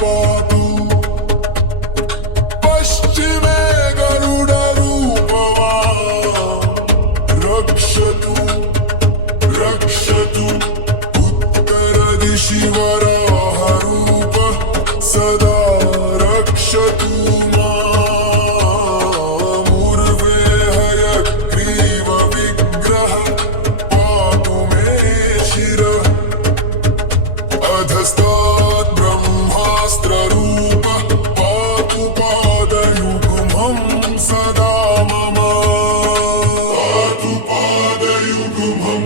पातु पश्चिमे गरुडरूपवान् रक्षतु रक्षतु उत्तरदिशि वराहरूपः सदा रक्षतु अधस्तात् ब्रह्मास्त्ररूपः पातु पादयुग्मं सदा मम पातु पादयुग्मं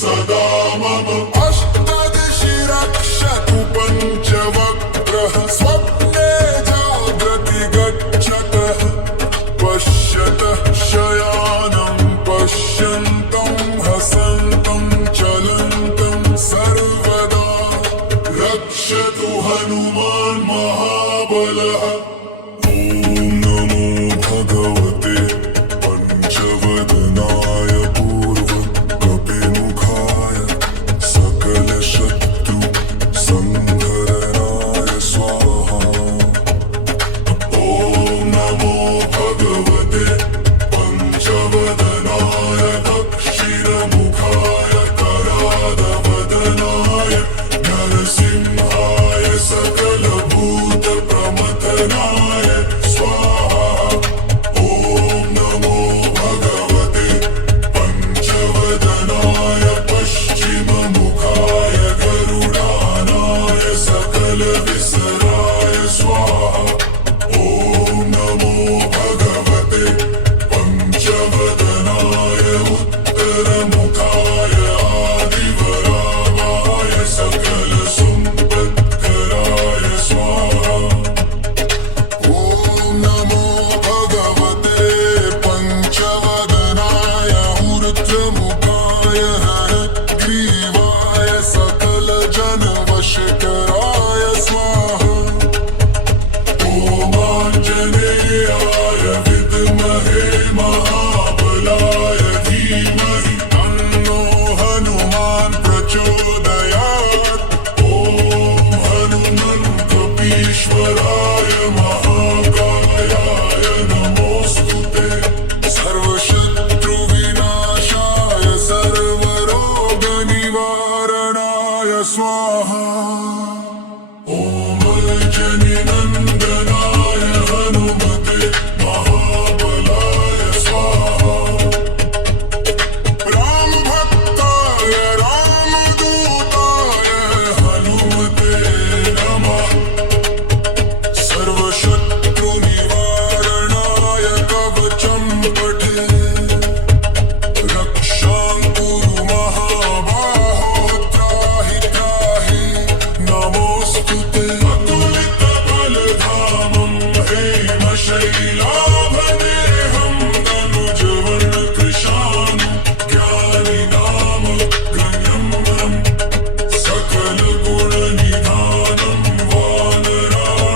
सदा मम अष्टदिशि रक्षतु पञ्चवक्त्रः स्वप्ने जाग्रति गच्छतः पश्यतः शयानं पश्यन्तं हसन्तं चलन्तं सर्वदा रक्षतु हनुमान् महाबलः। ॐ नमो भगवते पञ्चवदनाय पूर्वकपिमुखाय सकलशत्रु संहरणाय स्वाहा। ॐ नमो भगवते पञ्चवदनाय दक्षिणमुखाय करादवदनाय नरसिंहाय सकलभूतप्रमथनाय स्वाहा। ॐ नमो भगवते पञ्चवदनाय पश्चिममुखाय गरुडानाय सकलविसराय स्वाहा। ॐ नमो भगवते पञ्चवदनाय उत्तरमुखाय आदिवरागाय सकलसम्पत्कराय स्वाहा। ॐ नमो भगवते पञ्चवदनाय ऊर्ध्वमुखाय हयग्रीवाय सकलजनवशकराय स्वाहा। ॐ आञ्जनेयाय विद्महे महाबलाय धीमहि तन्नो हनुमान् प्रचोदयात्। ॐ हनुमन्कपीश्वराय महाकायाय नमोऽस्तुते सर्वशत्रुविनाशाय सर्वरोगनिवारणाय स्वाहा। ॐ जनिनन्दनाय हनुमते महाबलाय स्वाहा। रामभक्ताय रामदूताय हनुमते नमः। सर्वशत्रुनिवारणाय कवचं पठे रक्षां कुरु महाबाहो त्राहि त्राहि नमोऽस्तुते। अतुलितबलधामं हेमशैलाभदेहं तनुजवर्णकृशानं ज्ञानिनामग्रगण्यं सकलगुणनिधानं वानराणामधीशं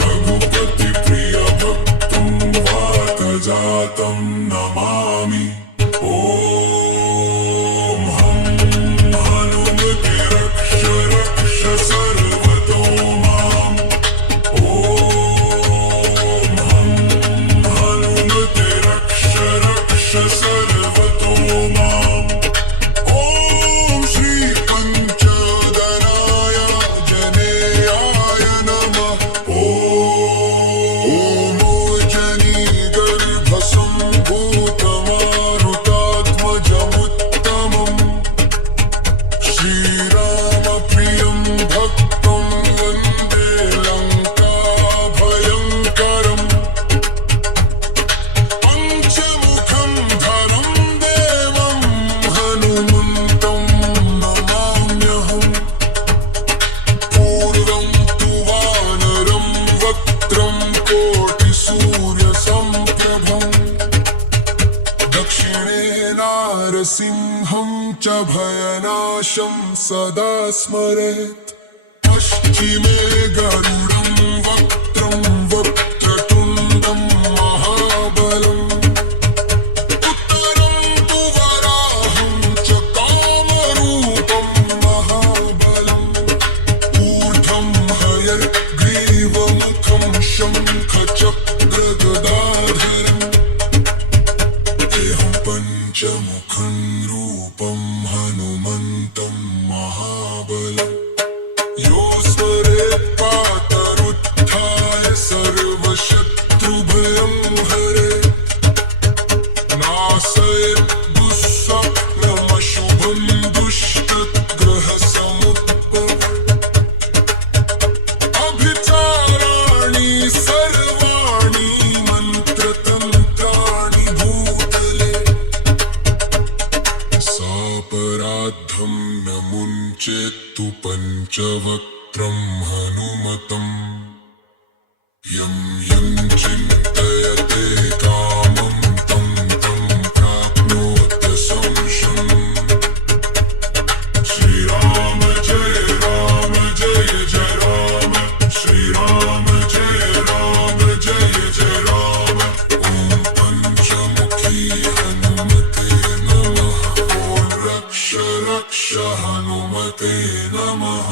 रघुपतिप्रियभक्तं वातजातं नमामि। ॐ हं हनुमते रक्ष रक्ष सर्वतो माम्। ॐ हं हनुमते रक्ष रक्ष सर्वतो माम्। ॐ श्री पञ्चवदनाय जनेयाय नमः। ॐ जनिगर्भसम्भूतमारुतात्मजमुत्तमम् श्रीरामप्रियं भक्तं वन्दे लङ्काभयङ्करम्। पञ्चमुखं धरं देवं हनुमन्तं नमाम्यहम्। पूर्वं तु वानरं वक्त्रं कोटिसूर्यसम्प्रभम् दक्षिणे नारसिंहं च भयनाशं सदा स्मरेत्। पश्चिमे गरुडं वक्त्रं वक्रतुण्डं महाबलम् उत्तरं तु वराहं च कामरूपं महाबलम् ऊर्ध्वं हयग्रीवमुखं शङ्खचक्रगदाधरम् तेहं पञ्चमुखं रूपं हनुमन्तं महाबलम् योऽस्मरेत् पातरुत्थाय सर्वशत्रुभयं हरेत् नाशयेत् दुःस्वप्नमशुभं दुष्टग्रहसमुद्भवम् अभिचाराणि सर्वाणि मन्त्रतन्त्राणि भूतले सापराधं न मुञ्चेत्तु पञ्चवक्त्रं हनुमतम् यं चिन्तयते कामं तं प्राप्नोत संशयम् श्रीराम जय राम जय जय राम श्रीराम जय राम जय जय राम ॐ पञ्चमुखी हनुमते नमः ॐ रक्ष रक्ष हनुमते नमः।